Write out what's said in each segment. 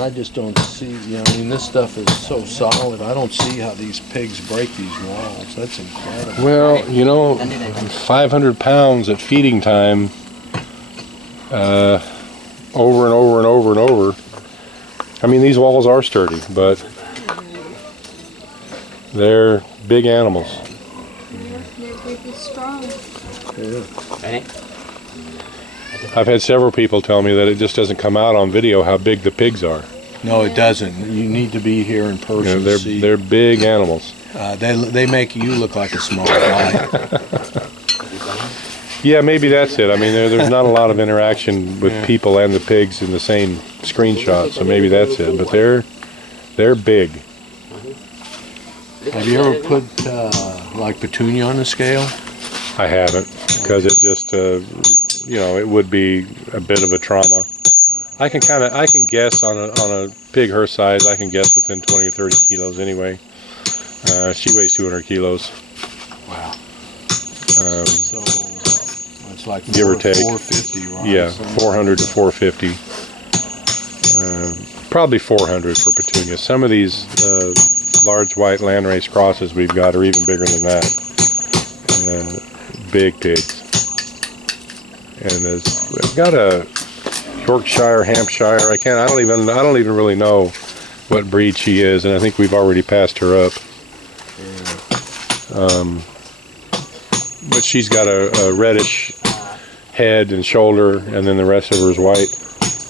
I just don't see, I mean, this stuff is so solid. I don't see how these pigs break these walls. That's incredible. Well, 500 pounds at feeding time, over and over and over and over. I mean, these walls are sturdy, but they're big animals. They're pretty strong. Yeah. I've had several people tell me that it just doesn't come out on video how big the pigs are. No, it doesn't. You need to be here in person to see. They're big animals. They make you look like a small guy. Yeah, maybe that's it. I mean, there's not a lot of interaction with people and the pigs in the same screenshot, so maybe that's it. But they're big. Have you ever put like Petunia on the scale? I haven't, because it just it would be a bit of a trauma. I can guess on a pig her size. I can guess within 20 or 30 kilos anyway. She weighs 200 kilos. Wow. So it's like give or take 450, right? Yeah, 400 to 450. Probably 400 for Petunia. Some of these large white landrace crosses we've got are even bigger than that. Big pigs. And we've got a Yorkshire, Hampshire. I don't even really know what breed she is, and I think we've already passed her up. But she's got a reddish head and shoulder, and then the rest of her is white,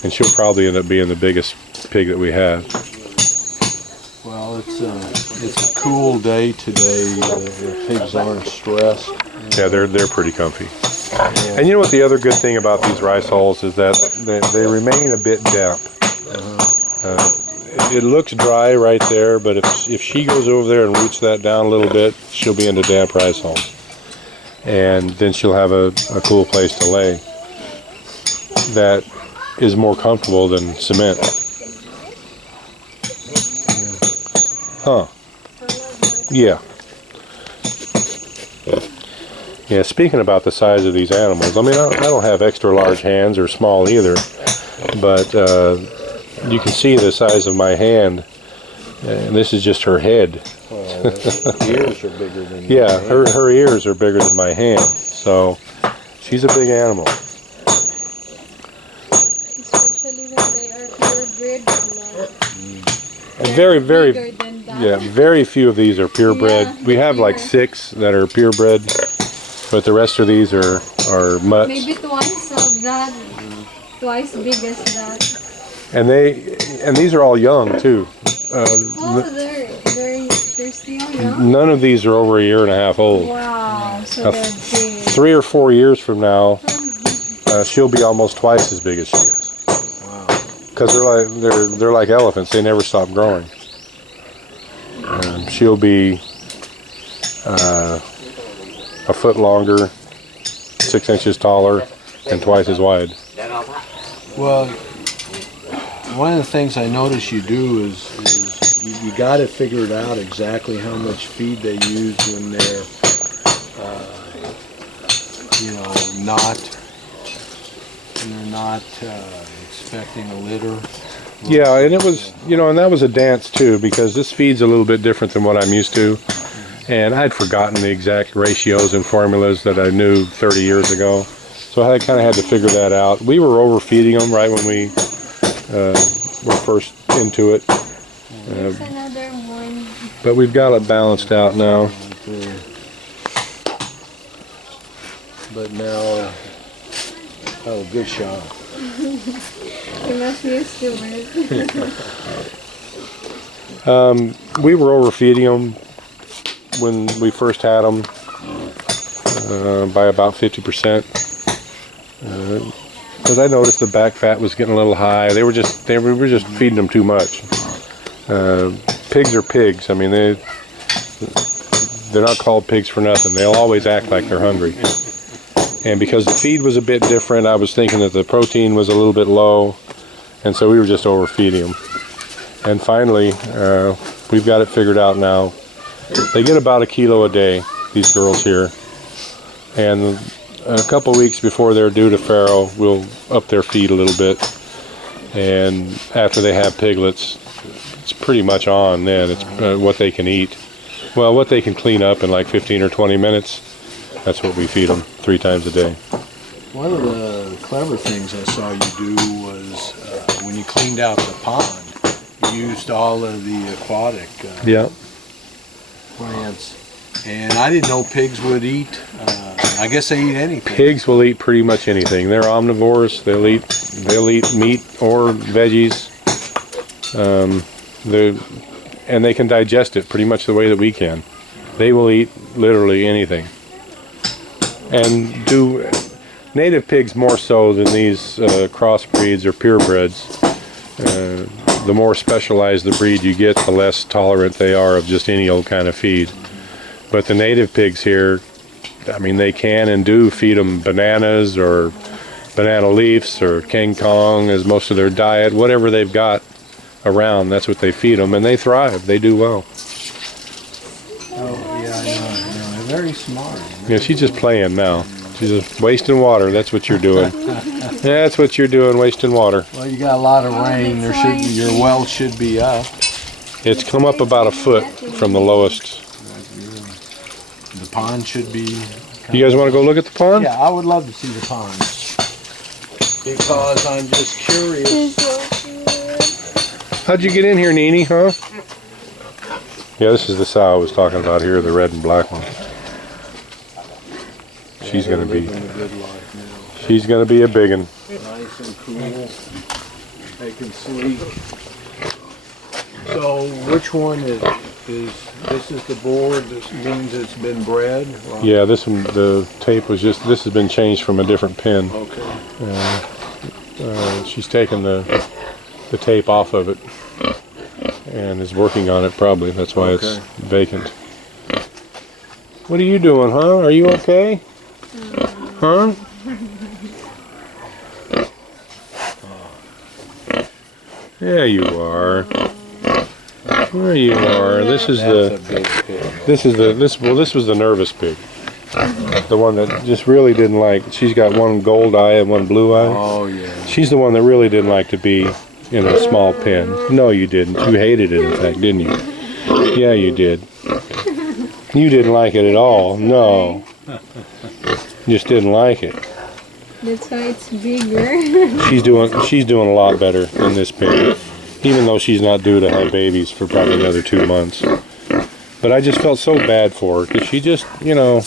and she'll probably end up being the biggest pig that we have. Well, it's a cool day today. The pigs aren't stressed. Yeah, they're pretty comfy. And you know what the other good thing about these rice hulls is that they remain a bit damp. It looks dry right there, but if she goes over there and roots that down a little bit, she'll be into damp rice hulls. And then she'll have a cool place to lay that is more comfortable than cement. Huh. Yeah. Yeah, speaking about the size of these animals, I mean, I don't have extra large hands or small either, but you can see the size of my hand, and this is just her head. Ears are bigger than yeah, her ears are bigger than my hand, so she's a big animal. Especially when they are purebred. Very, very, Bigger than that. yeah, very few of these are purebred. Yeah, We have like 6 that are purebred, but the rest of these are mutts. Maybe twice of that. Twice big as that. And these are all young too. Oh, they're still young. None of these are over a year and a half old. Wow, so they're big. 3 or 4 years from now, she'll be almost twice as big as she is. Wow. Because they're like elephants; they never stop growing. She'll be a foot longer, 6 inches taller, and twice as wide. Well, one of the things I notice you do is you got to figure it out exactly how much feed they use when they're, not expecting a litter. Yeah, and it was, and that was a dance too, because this feed's a little bit different than what I'm used to. And I'd forgotten the exact ratios and formulas that I knew 30 years ago. So I kind of had to figure that out. We were overfeeding them right when we were first into it. There's another one. But we've got it balanced out now. But now, oh, good shot. You must be used to it. We were overfeeding them when we first had them by about 50%. Because I noticed the back fat was getting a little high. We were just feeding them too much. Pigs are pigs. I mean, they're not called pigs for nothing. They'll always act like they're hungry. And because the feed was a bit different, I was thinking that the protein was a little bit low, and so we were just overfeeding them. And finally, we've got it figured out now. They get about 1 kilo a day, these girls here. And a couple weeks before they're due to farrow, we'll up their feed a little bit. And after they have piglets, it's pretty much on then. It's what they can eat. Well, what they can clean up in like 15 or 20 minutes, that's what we feed them 3 times a day. One of the clever things I saw you do was when you cleaned out the pond, you used all of the aquatic Yeah. plants. And I didn't know pigs would eat. I guess they eat anything. Pigs will eat pretty much anything. They're omnivores. They'll eat meat or veggies. And they can digest it pretty much the way that we can. They will eat literally anything. And do native pigs more so than these crossbreeds or purebreds. The more specialized the breed you get, the less tolerant they are of just any old kind of feed. But the native pigs here, I mean, they can and do feed them bananas or banana leaves or King Kong as most of their diet. Whatever they've got around, that's what they feed them, and they thrive. They do well. Oh, yeah, I know. They're very smart. Yeah, she's just playing now. She's just wasting water. That's what you're doing. That's what you're doing, wasting water. Well, you got a lot of rain. There should be, your well should be up. It's come up about a foot from the lowest. The pond should be. You guys want to go look at the pond? Yeah, I would love to see the pond because I'm just curious. How'd you get in here, Nene, huh? Yeah, this is the sow I was talking about here, the red and black one. She's gonna be. Living a good life now. She's gonna be a big one. Nice and cool. They can sleep. So, which one is this is the board? This means it's been bred. Right? Yeah, this one, the tape was just. This has been changed from a different pin. Okay. She's taken the tape off of it and is working on it probably. That's why it's Okay. vacant. What are you doing, huh? Are you okay? Huh? Yeah, you are. There you are. This is That's a big pig. this was the nervous pig. The one that just really didn't like. She's got one gold eye and one blue eye. Oh yeah. She's the one that really didn't like to be in a small pen. No, you didn't. You hated it, in fact, didn't you? Yeah, you did. You didn't like it at all. No. You just didn't like it. That's why it's bigger. She's doing a lot better in this pen, even though she's not due to have babies for probably another 2 months. But I just felt so bad for her because she just, you know,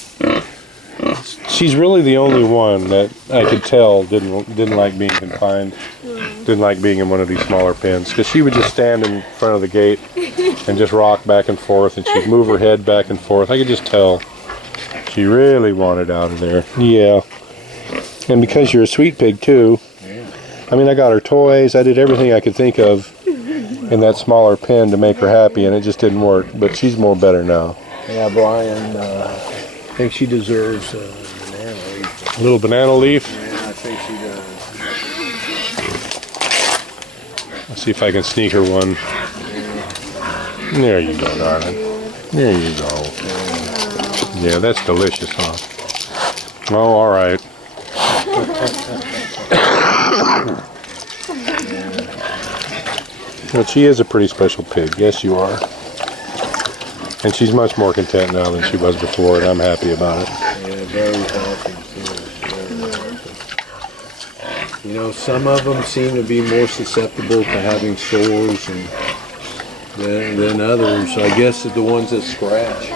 she's really the only one that I could tell didn't like being confined, didn't like being in one of these smaller pens, because she would just stand in front of the gate and just rock back and forth, and she'd move her head back and forth. I could just tell she really wanted out of there. Yeah. And because you're a sweet pig too, I mean, I got her toys, I did everything I could think of in that smaller pen to make her happy, and it just didn't work. But she's more better now. Yeah, Brian. I think she deserves a banana leaf. A little banana leaf. Yeah, I think she does. Let's see if I can sneak her one. There you go, darling. There you go. Yeah, that's delicious, huh? Oh, all right. But she is a pretty special pig. Yes, you are. And she's much more content now than she was before, and I'm happy about it. Yeah, very healthy too. Very healthy. You know, some of them seem to be more susceptible to having sores than others. I guess the ones that scratch.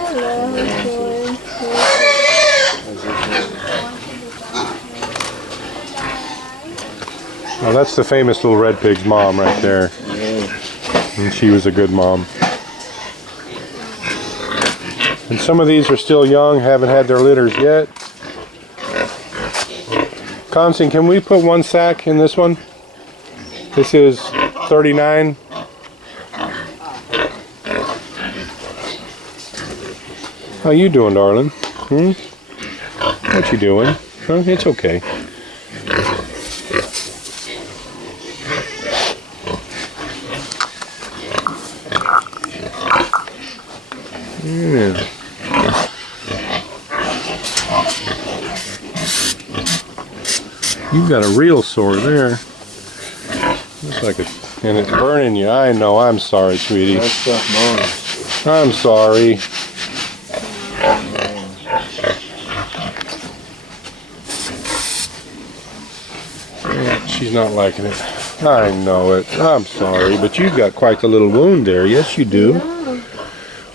Well, that's the famous little red pig's mom right there. And she was a good mom. And some of these are still young, haven't had their litters yet. Constance, can we put one sack in this one? This is 39. How you doing, darling? What you doing? Huh? It's okay. Yeah. You've got a real sore there. Looks like it, and it's burning you. I know. I'm sorry, sweetie. That stuff burns. I'm sorry. Yeah, she's not liking it. I know it. I'm sorry, but you've got quite the little wound there. Yes, you do. Yeah.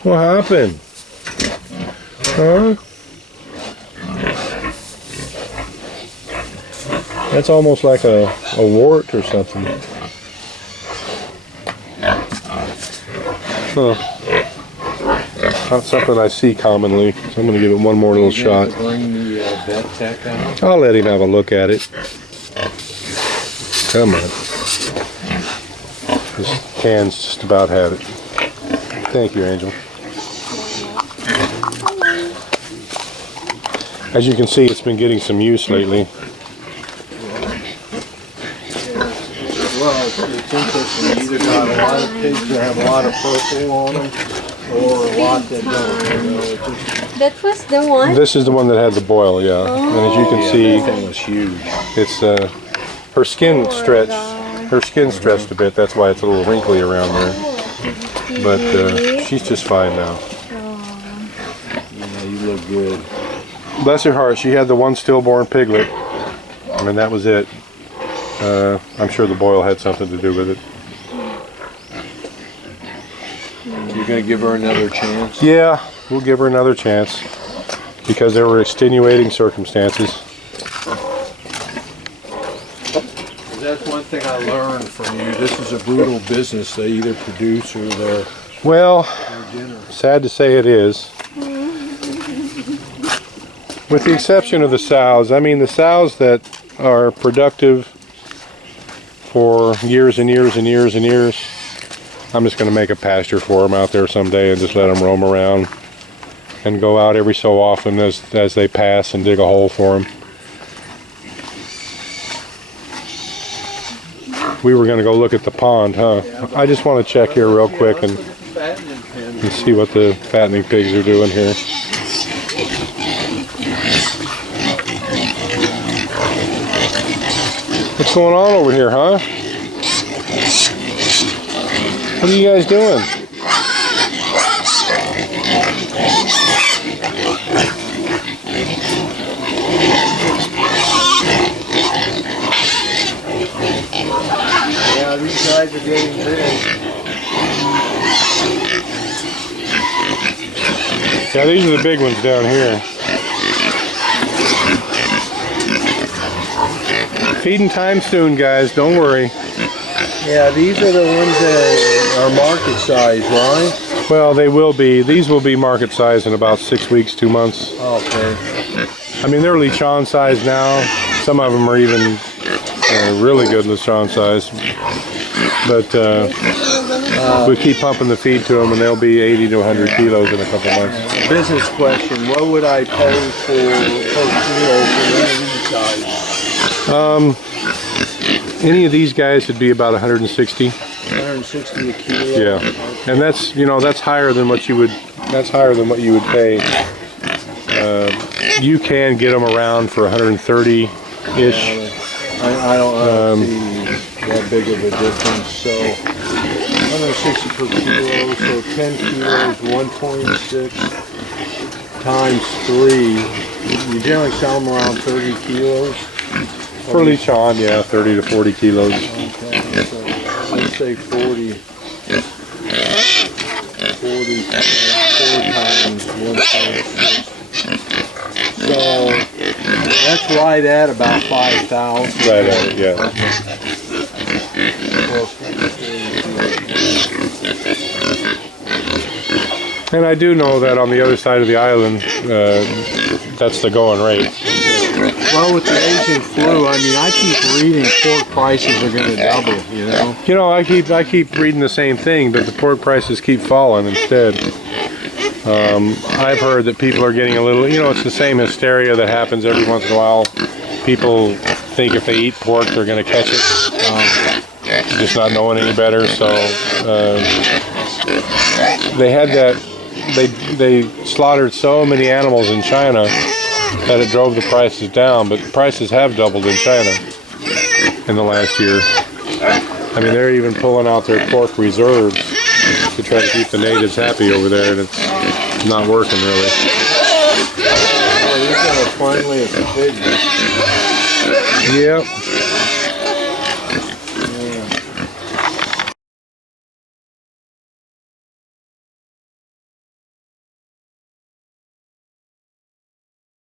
What happened? Huh? That's almost like a wart or something. Huh. Not something I see commonly, so I'm going to give it one more little shot. Bring the vet tech out. I'll let him have a look at it. Come on. This can's just about had it. Thank you, Angel. As you can see, it's been getting some use lately. Well, it's interesting. You either got a lot of pigs that have a lot of purple on them, or a lot that don't. You know, it just, That was the one. This is the one that had the boil, yeah. And as you can that see, thing was huge. it's her skin stretched. Her skin stretched a bit. That's why it's a little wrinkly around there. But she's just fine now. Yeah, you look good. Bless her heart, she had the one stillborn piglet. I mean, that was it. I'm sure the boil had something to do with it. You're gonna give her another chance. Yeah, we'll give her another chance because there were extenuating circumstances. That's one thing I learned from you. This is a brutal business. They either produce or they're Well, dinner. sad to say it is. With the exception of the sows. I mean, the sows that are productive for years and years and years and years, I'm just going to make a pasture for them out there someday and just let them roam around and go out every so often as they pass and dig a hole for them. We were going to go look at the pond, huh? I just want to check here real quick and see what the fattening pigs are doing here. What's going on over here, huh? What are you guys doing? Yeah, these guys are getting big. Yeah, these are the big ones down here. Feeding time soon, guys. Don't worry. Yeah, these are the ones that are market size, right? Well, they will be. These will be market size in about 6 weeks, 2 months. Okay. I mean, they're Lechon size now. Some of them are even really good Lechon size. But we keep pumping the feed to them, and they'll be 80 to 100 kilos in a couple months. Business question: what would I pay for per kilo for these size? Any of these guys would be about 160. 160 a kilo. Yeah, and that's that's higher than what you would. That's higher than what you would pay. You can get them around for 130 ish. I don't see that big of a difference. So 160 per kilo. So 10 kilos, 1.6 times 3. You generally sell them around 30 kilos. For Lechon, yeah, 30 to 40 kilos. Okay, so let's say 40 times 1.6. So that's right at about 5,000. Right at it, yeah. And I do know that on the other side of the island, that's the going rate. Well, with the Asian flu, I mean, I keep reading pork prices are going to double, you know? You know, I keep reading the same thing, but the pork prices keep falling instead. I've heard that people are getting a little, it's the same hysteria that happens every once in a while. People think if they eat pork, they're going to catch it, just not knowing any better. So they had that, they slaughtered so many animals in China that it drove the prices down, but prices have doubled in China in the last year. I mean, they're even pulling out their pork reserves to try to keep the natives happy over there, and it's not working really. Oh, he's got a finally a pig. Yep.